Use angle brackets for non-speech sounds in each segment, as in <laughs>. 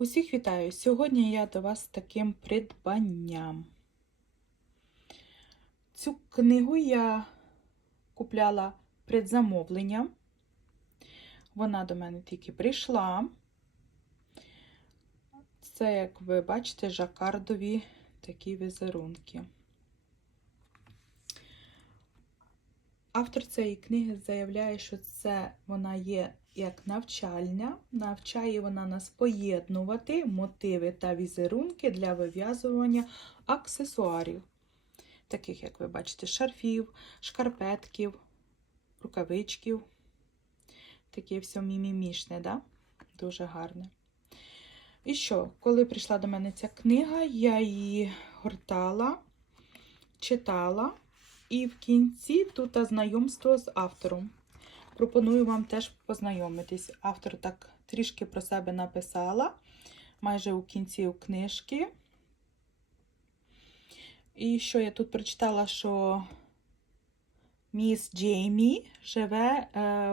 Усіх вітаю! Сьогодні я до вас з таким придбанням. Цю книгу я купляла предзамовленням. Вона до мене тільки прийшла. Це, як ви бачите, жакардові такі візерунки. Автор цієї книги заявляє, що це вона є як навчальня. Навчає вона нас поєднувати мотиви та візерунки для вив'язування аксесуарів, таких, як ви бачите, шарфів, шкарпетків, рукавичків. Таке все мімімішне, да? дуже гарне. І що, коли прийшла до мене ця книга, я її гортала, читала. І в кінці тут знайомство з автором. Пропоную вам теж познайомитись. Автор так трішки про себе написала, майже у кінці книжки. І що я тут прочитала, що міс Джеймі живе е,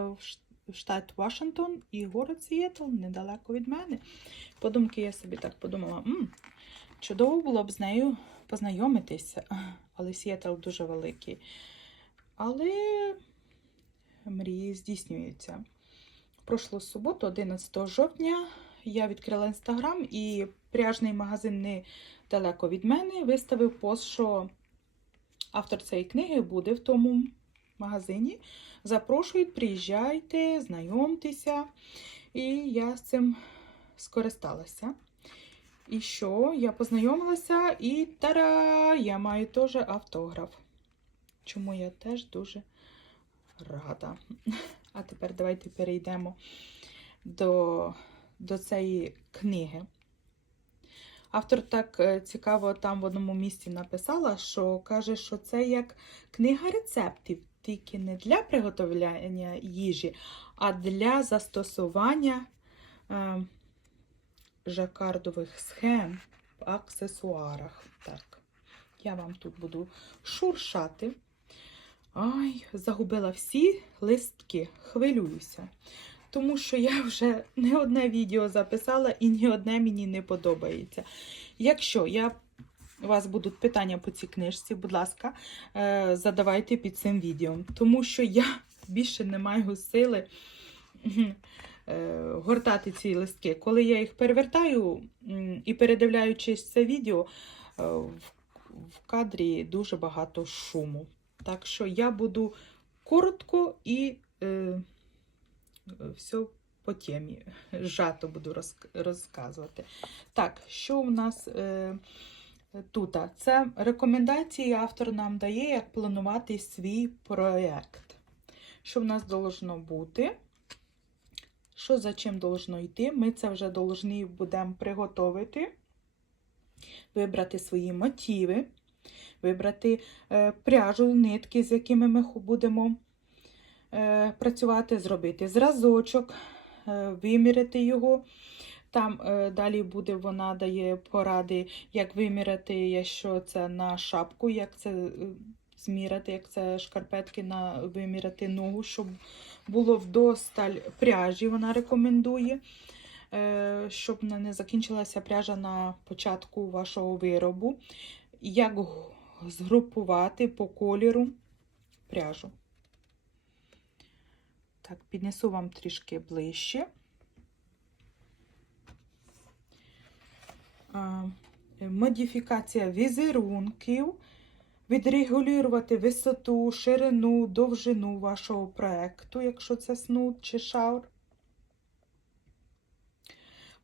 в штат Вашингтон і город Сієтл недалеко від мене. Подумки я собі так подумала, М, чудово було б з нею познайомитися, але Сіетл дуже великий. Але мрії здійснюються. Прошлу суботу, 11 жовтня, я відкрила інстаграм і пряжний магазин недалеко від мене виставив пост, що автор цієї книги буде в тому магазині. Запрошують, приїжджайте, знайомтеся. І я з цим скористалася. І що? Я познайомилася і тара! Я маю теж автограф. Чому я теж дуже рада. А тепер давайте перейдемо до, до цієї книги. Автор так е, цікаво там в одному місці написала, що каже, що це як книга рецептів, тільки не для приготовляння їжі, а для застосування е, жакардових схем в аксесуарах. Так, я вам тут буду шуршати. Ай, загубила всі листки, хвилююся. Тому що я вже не одне відео записала і ні одне мені не подобається. Якщо я, у вас будуть питання по цій книжці, будь ласка, е, задавайте під цим відео. Тому що я більше не маю сили е, гортати ці листки. Коли я їх перевертаю і передивляючись це відео, е, в кадрі дуже багато шуму. Так що я буду коротко і е, все по темі. Зжато буду розказувати. Так, що у нас е, тут? Це рекомендації автор нам дає, як планувати свій проєкт. Що в нас должно бути? Що за чим должно йти? Ми це вже должні будемо приготувати, вибрати свої мотиви вибрати е, пряжу, нитки, з якими ми будемо е, працювати, зробити зразочок, е, виміряти його. Там далі буде, вона дає поради, як виміряти, якщо це на шапку, як це зміряти, як це шкарпетки на виміряти ногу, щоб було вдосталь пряжі, вона рекомендує, щоб не закінчилася пряжа на початку вашого виробу. Як згрупувати по кольору пряжу. Так, піднесу вам трішки ближче. Модифікація візерунків, відрегулювати висоту, ширину, довжину вашого проєкту, якщо це снуд чи шаур.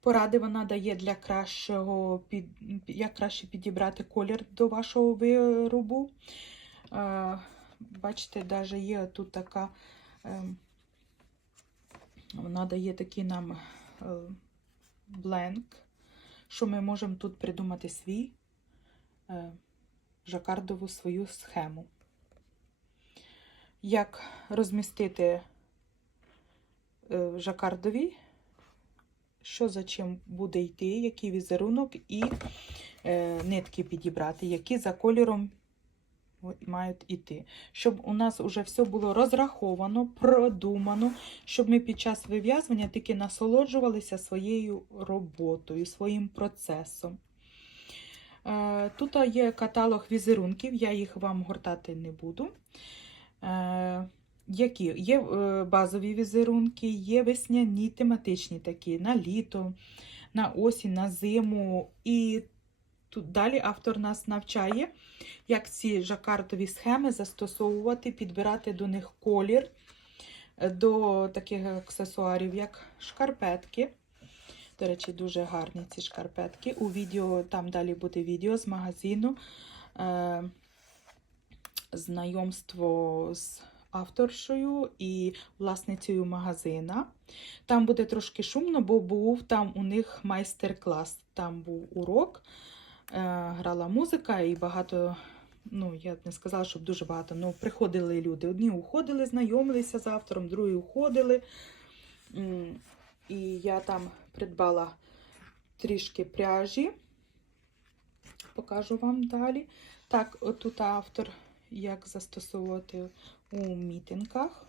Поради вона дає для кращого, під, як краще підібрати колір до вашого виробу. Е, бачите, навіть є тут така, е, вона дає такий нам е, бленк, що ми можемо тут придумати свій е, жакардову свою схему. Як розмістити жакардові що за чим буде йти, який візерунок і е, нитки підібрати, які за кольором мають іти. Щоб у нас вже все було розраховано, продумано, щоб ми під час вив'язування тільки насолоджувалися своєю роботою, своїм процесом. Е, Тут є каталог візерунків, я їх вам гортати не буду. Е, Які? Є е, базові візерунки, є весняні, тематичні такі на літо, на осінь, на зиму. І тут далі автор нас навчає, як ці жакартові схеми застосовувати, підбирати до них колір, е, до таких аксесуарів, як шкарпетки. До речі, дуже гарні ці шкарпетки. У відео там далі буде відео з магазину. Е, знайомство з авторшою і власницею магазина. Там буде трошки шумно, бо був там у них майстер-клас. Там був урок, е, грала музика і багато. Ну, я б не сказала, щоб дуже багато, але приходили люди. Одні уходили, знайомилися з автором, другі уходили. І я там придбала трішки пряжі. Покажу вам далі. Так, отут автор, як застосовувати у мітингах.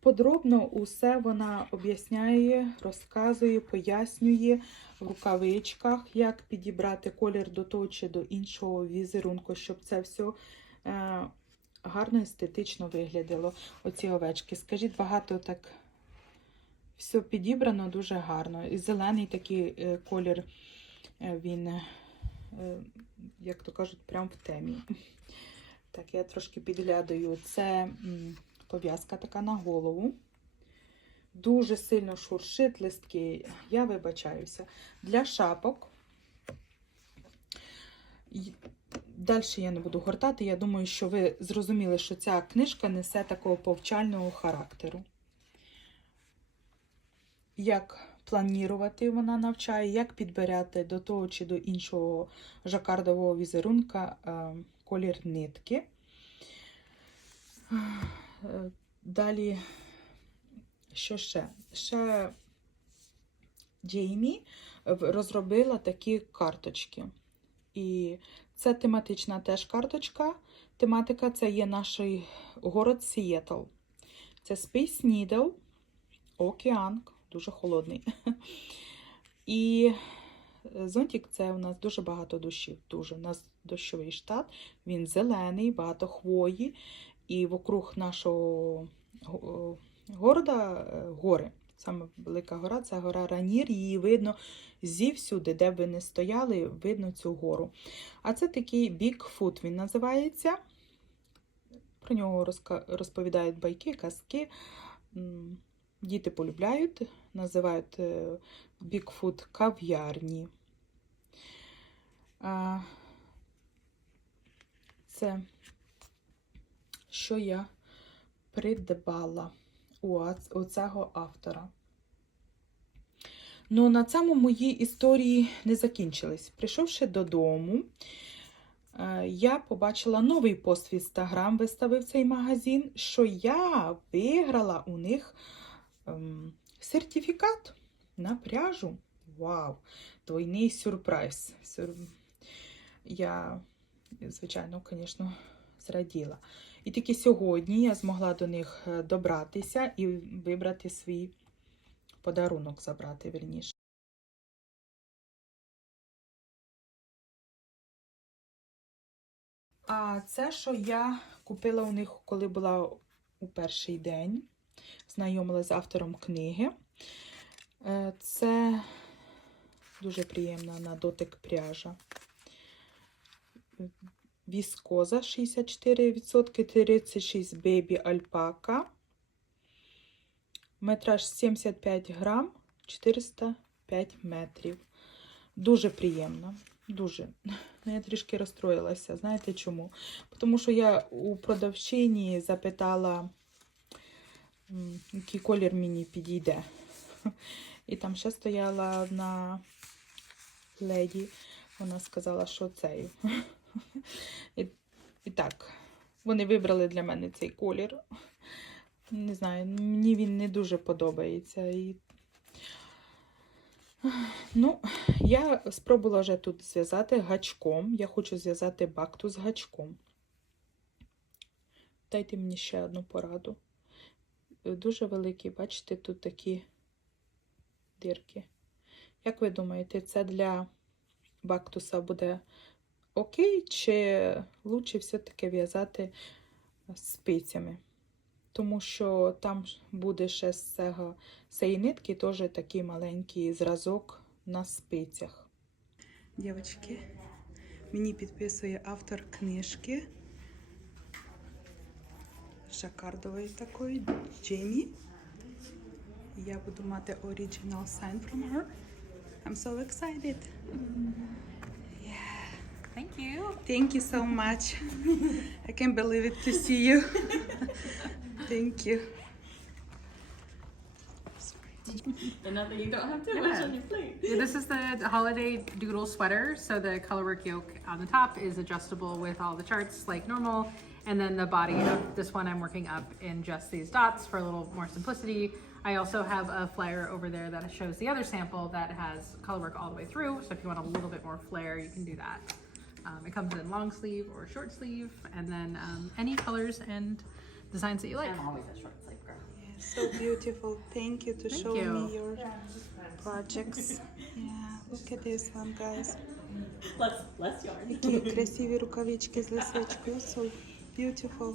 Подробно усе вона об'ясняє, розказує, пояснює в рукавичках, як підібрати колір до того чи до іншого візерунку, щоб це все е, гарно естетично виглядало. Оці овечки. Скажіть, багато так все підібрано дуже гарно. І зелений такий е, колір, е, він, як то кажуть, прям в темі. Так, я трошки підглядаю. Це пов'язка така на голову. Дуже сильно шуршить листки. Я вибачаюся. Для шапок. Далі я не буду гортати. Я думаю, що ви зрозуміли, що ця книжка несе такого повчального характеру. Як планувати вона навчає, як підбирати до того чи до іншого жакардового візерунка е, колір нитки. Е, Далі, що ще? Ще Джеймі розробила такі карточки. І це тематична теж карточка. Тематика це є наш город Сієтл. Це Space Needle, океан, дуже холодний. І зонтик це у нас дуже багато дощів. Дуже. У нас дощовий штат, він зелений, багато хвої. І вокруг нашого города е, гори. Саме велика гора це гора Ранір. Її видно зівсюди, де б ви не стояли, видно цю гору. А це такий Бігфут він називається. Про нього розповідають байки, казки. Діти полюбляють, називають е, Бігфут кав'ярні. Це що я придбала у цього автора. Ну, на цьому мої історії не закінчились. Прийшовши додому, е, я побачила новий пост в Інстаграм, виставив цей магазин, що я виграла у них сертифікат на пряжу. Вау! Двойний сюрприз. Сюр... Я, звичайно, звісно, зраділа. І тільки сьогодні я змогла до них е, добратися і вибрати свій подарунок, забрати вірніше. А це, що я купила у них, коли була у перший день, знайомилася з автором книги. Е, Це дуже приємна на дотик пряжа. Віскоза 64%, 36 бебі альпака. Метраж 75 грам, 405 метрів. Дуже приємно. Дуже. Ну, Я трішки розстроїлася. Знаєте чому? Тому що я у продавчині запитала, який колір мені підійде. І там ще стояла одна леді. Вона сказала, що цей. І, і так, вони вибрали для мене цей колір. Не знаю, мені він не дуже подобається. І... Ну, я спробувала вже тут зв'язати гачком. Я хочу зв'язати бакту з гачком. дайте мені ще одну пораду. Е, Дуже великі, бачите, тут такі дірки. Як ви думаєте, це для бактуса буде окей, чи лучше все-таки в'язати спицями? Тому що там буде ще з цього цієї нитки теж такий маленький зразок на спицях. Дівчатки, мені підписує автор книжки жакардової такої Джеймі. Я буду мати original sign from her. I'm so excited. Thank you. Thank you so much. I can't believe it to see you. <laughs> Thank you. <laughs> Another you don't have too Yeah. much on your plate. Yeah, this is the holiday doodle sweater. So the colorwork yoke on the top is adjustable with all the charts like normal. And then the body of this one I'm working up in just these dots for a little more simplicity. I also have a flyer over there that shows the other sample that has colorwork all the way through. So if you want a little bit more flair, you can do that. Um, it comes in long sleeve or short sleeve, and then um, any colors and designs that you like So beautiful. Thank you to Thank show you. me your projects. Yeah, look at this one, guys. Less less yarn. Які красиві рукавички з лисичкою. So beautiful.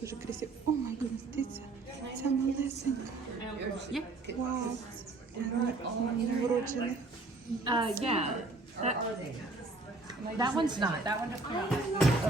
Дуже красиво. О, май гуднес, дивіться. Ця малесенька. Yeah. Вау. Вроджених. Uh, yeah. That, that one's not. That one just came out.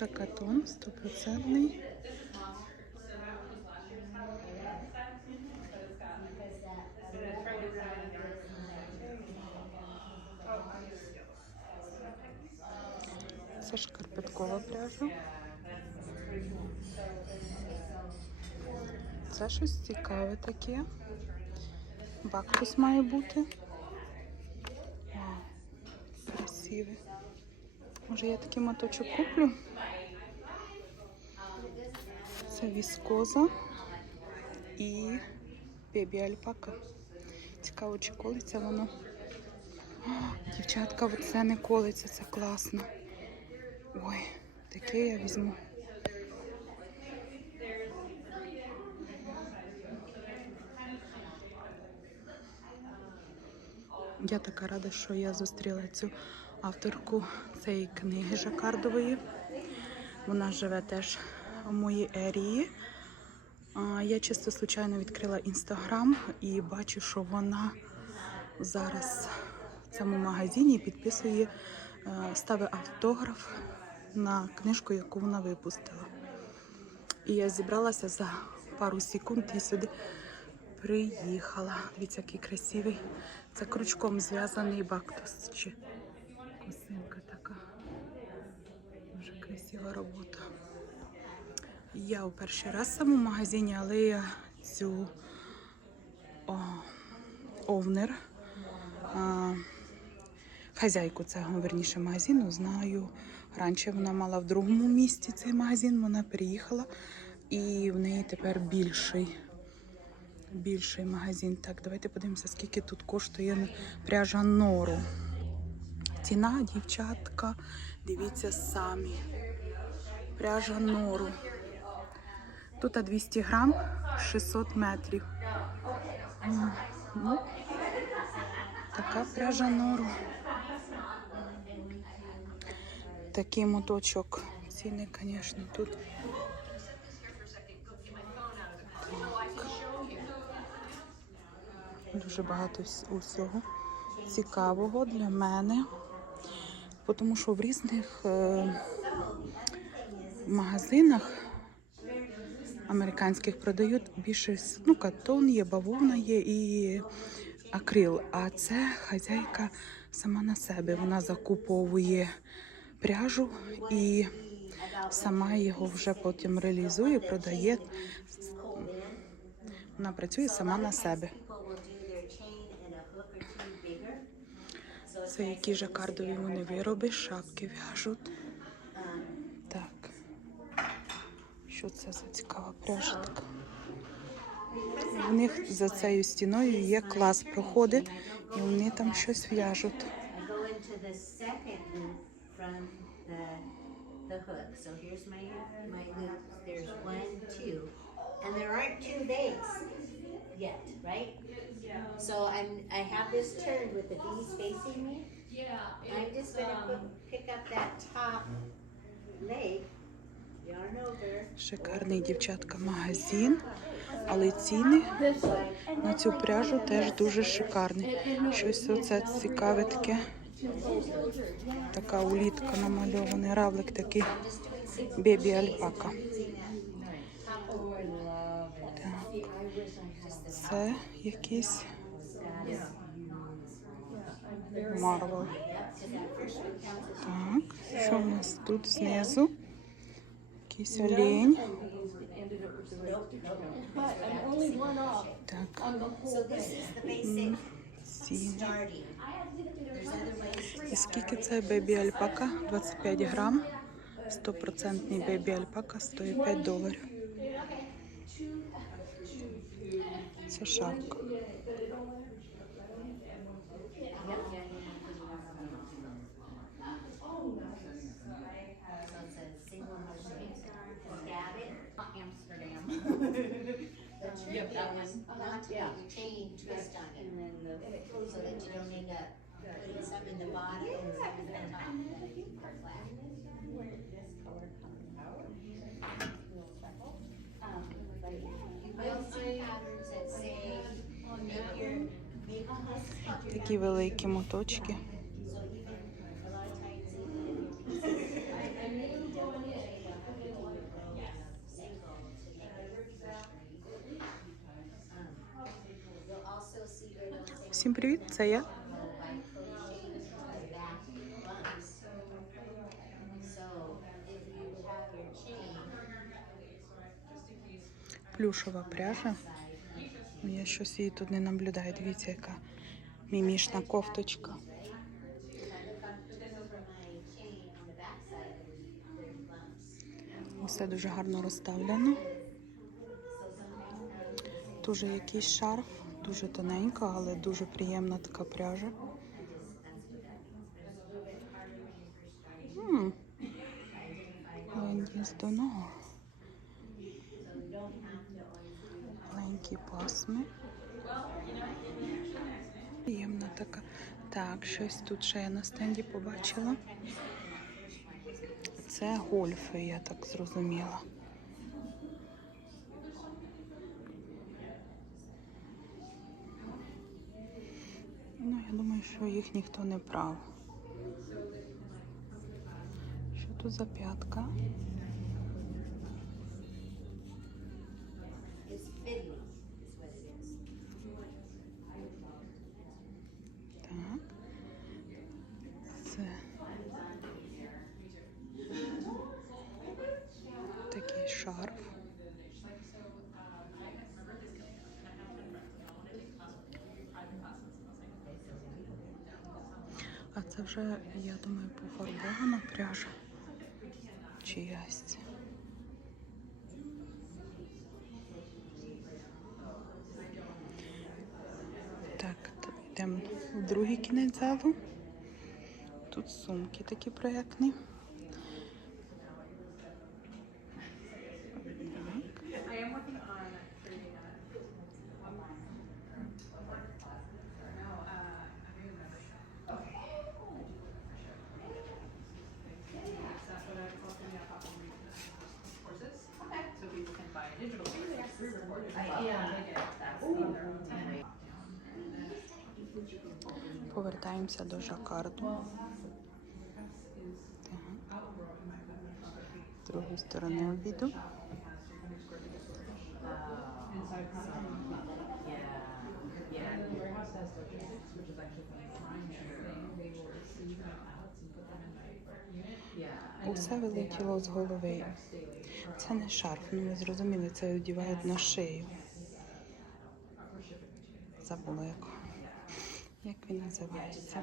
and art. Це шкарпеткова пряжа. Це щось цікаве таке. Бактус має бути. Вау, красиве. Може я такий моточок куплю? Це віскоза і бебі альпака. Цікаво, чи колиться воно. О, <gasps> дівчатка, це не колиться, це класно. Ой, таке я візьму. Я така рада, що я зустріла цю авторку цієї книги Жакардової. Вона живе теж моїй ерії. Я чисто случайно відкрила інстаграм і бачу, що вона зараз в цьому магазині підписує, е, ставить автограф на книжку, яку вона випустила. І я зібралася за пару секунд і сюди приїхала. Дивіться, який красивий. Це крючком зв'язаний бактус. Чи косинка така. Дуже красива робота. Я у перший раз в цьому магазині, але я цю о, овнер, а, хазяйку цього верніше магазину знаю. Раніше вона мала в другому місті цей магазин, вона переїхала і в неї тепер більший більший магазин. Так, давайте подивимося, скільки тут коштує пряжа нору. Ціна, дівчатка, дивіться самі. Пряжа нору. Тут 200 грам, 600 метрів. Ну, така пряжа нору. Такий моточок. Ціни, звісно, тут. Дуже багато усього цікавого для мене. Тому що в різних е, магазинах американських продають більше ну, катон є, бавовна є і акрил. А це хазяйка сама на себе. Вона закуповує пряжу і сама його вже потім реалізує, продає. Вона працює сама на себе. Це які жакардові вони вироби, шапки в'яжуть. Так. Що це за цікава пряжа така? У них за цією стіною є клас проходить, і вони там щось в'яжуть. I go into the second loop from the, the hook. So here's my, my loop. There's one, two. And there aren't two days yet, right? So I'm, I have this turned with the V's facing me. Yeah. I'm just gonna put, pick up that top leg. Шикарний дівчатка магазин, але ціни на цю пряжу теж дуже шикарні. Щось оце цікаве таке. Така улітка намальована, равлик такий бебі альпака. Так. Це якийсь Марвел. Так, що в нас тут знизу? Якийсь олень. Так, ціни. starting. There's. І скільки це бебі альпака? 25 грам. Стопроцентний бебі альпака стоїть 5 доларів. Це шапка. Bumps. So if you have your chain Плюшова пряжа. Ну, Я щось її тут не наблюдаю. Дивіться, яка мімішна кофточка. Усе дуже гарно розставлено. Дуже якийсь шарф, дуже тоненька, але дуже приємна така пряжа. Лендіс до ног. Маленькі пасми. Приємна така. Так, щось тут ще я на стенді побачила. Це гольфи, я так зрозуміла. Ну, я думаю, що їх ніхто не брав. Що тут за п'ятка? Це вже, я думаю, пофарбована пряжа чиясь. Так, йдемо в другий кінець залу. Тут сумки такі проєктні. Повертаємося до жакарду. Так. З сторони обіду. Усе вилетіло з голови. Це не шарф, ну ви зрозуміли, це одягають на шию. Забула як. Як він називається?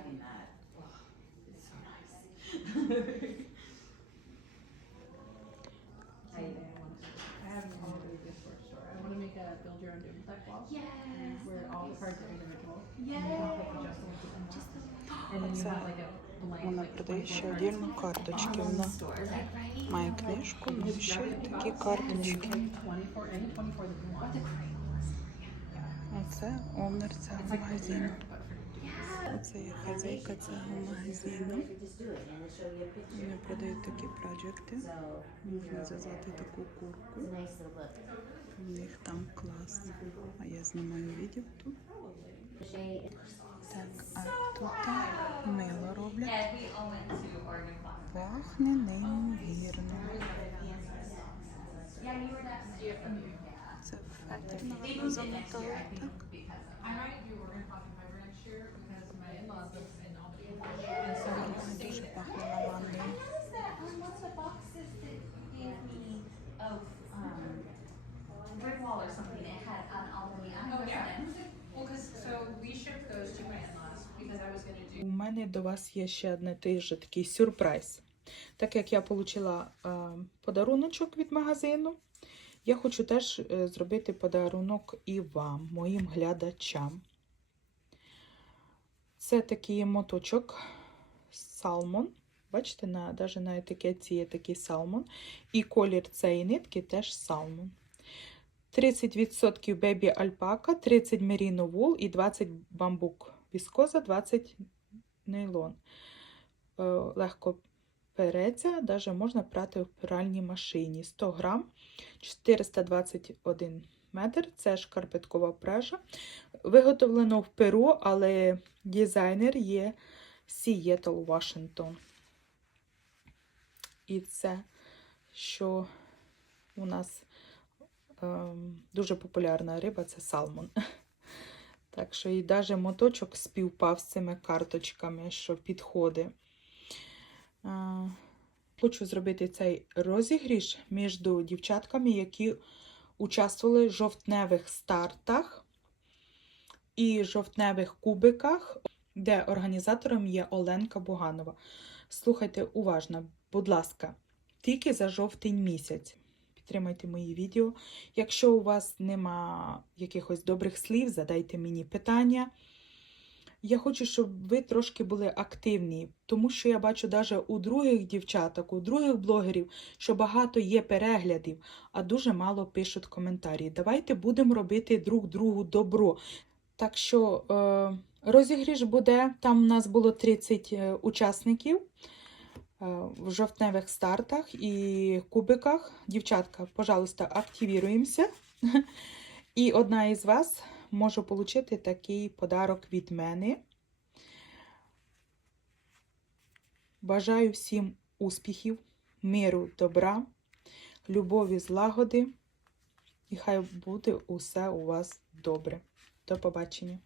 Blank. Вона продає ще отдільно карточки. Вона має книжку, ну і ще й такі карточки. 24, any 24 that you want. А цього магазину. Оце є хазяйка цього магазину. Вони продають такі проджекти. Можна зв'язати таку look. У них там клас. А я знімаю відео тут. Так, а тут мило роблять. Пахне неймовірно. Це фетр, напевно, замотали. Так. Мене до вас є ще одне теж такий сюрприз. Так як я отримала е, подаруночок від магазину, я хочу теж е, зробити подарунок і вам, моїм глядачам. Це такий моточок салмон. Бачите, на, навіть на етикетці є такий салмон. І колір цієї нитки теж салмон. 30% бебі альпака, 30 меріно вул і 20 бамбук віскоза, 20 нейлон. Е, Легко переться, навіть можна прати в пральній машині. 100 грам, 421 метр. Це шкарпеткова пряжа. Виготовлено в Перу, але дизайнер є Сієтл Вашингтон. І це, що у нас ем, дуже популярна риба це салмон. Так що і навіть моточок співпав з цими карточками, що підходить. Хочу зробити цей розігріш між дівчатками, які участвували в жовтневих стартах і жовтневих кубиках, де організатором є Оленка Буганова. Слухайте уважно, будь ласка, тільки за жовтень місяць. Підтримайте мої відео. Якщо у вас нема якихось добрих слів, задайте мені питання. Я хочу, щоб ви трошки були активні, тому що я бачу навіть у других дівчаток, у других блогерів, що багато є переглядів, а дуже мало пишуть коментарі. Давайте будемо робити друг другу добро. Так що е, розігріш буде, там у нас було 30 е, учасників в жовтневих стартах і кубиках. Дівчатка, пожалуйста, активіруємося. І одна із вас може отримати такий подарок від мене. Бажаю всім успіхів, миру, добра, любові, злагоди. І хай буде усе у вас добре. До побачення.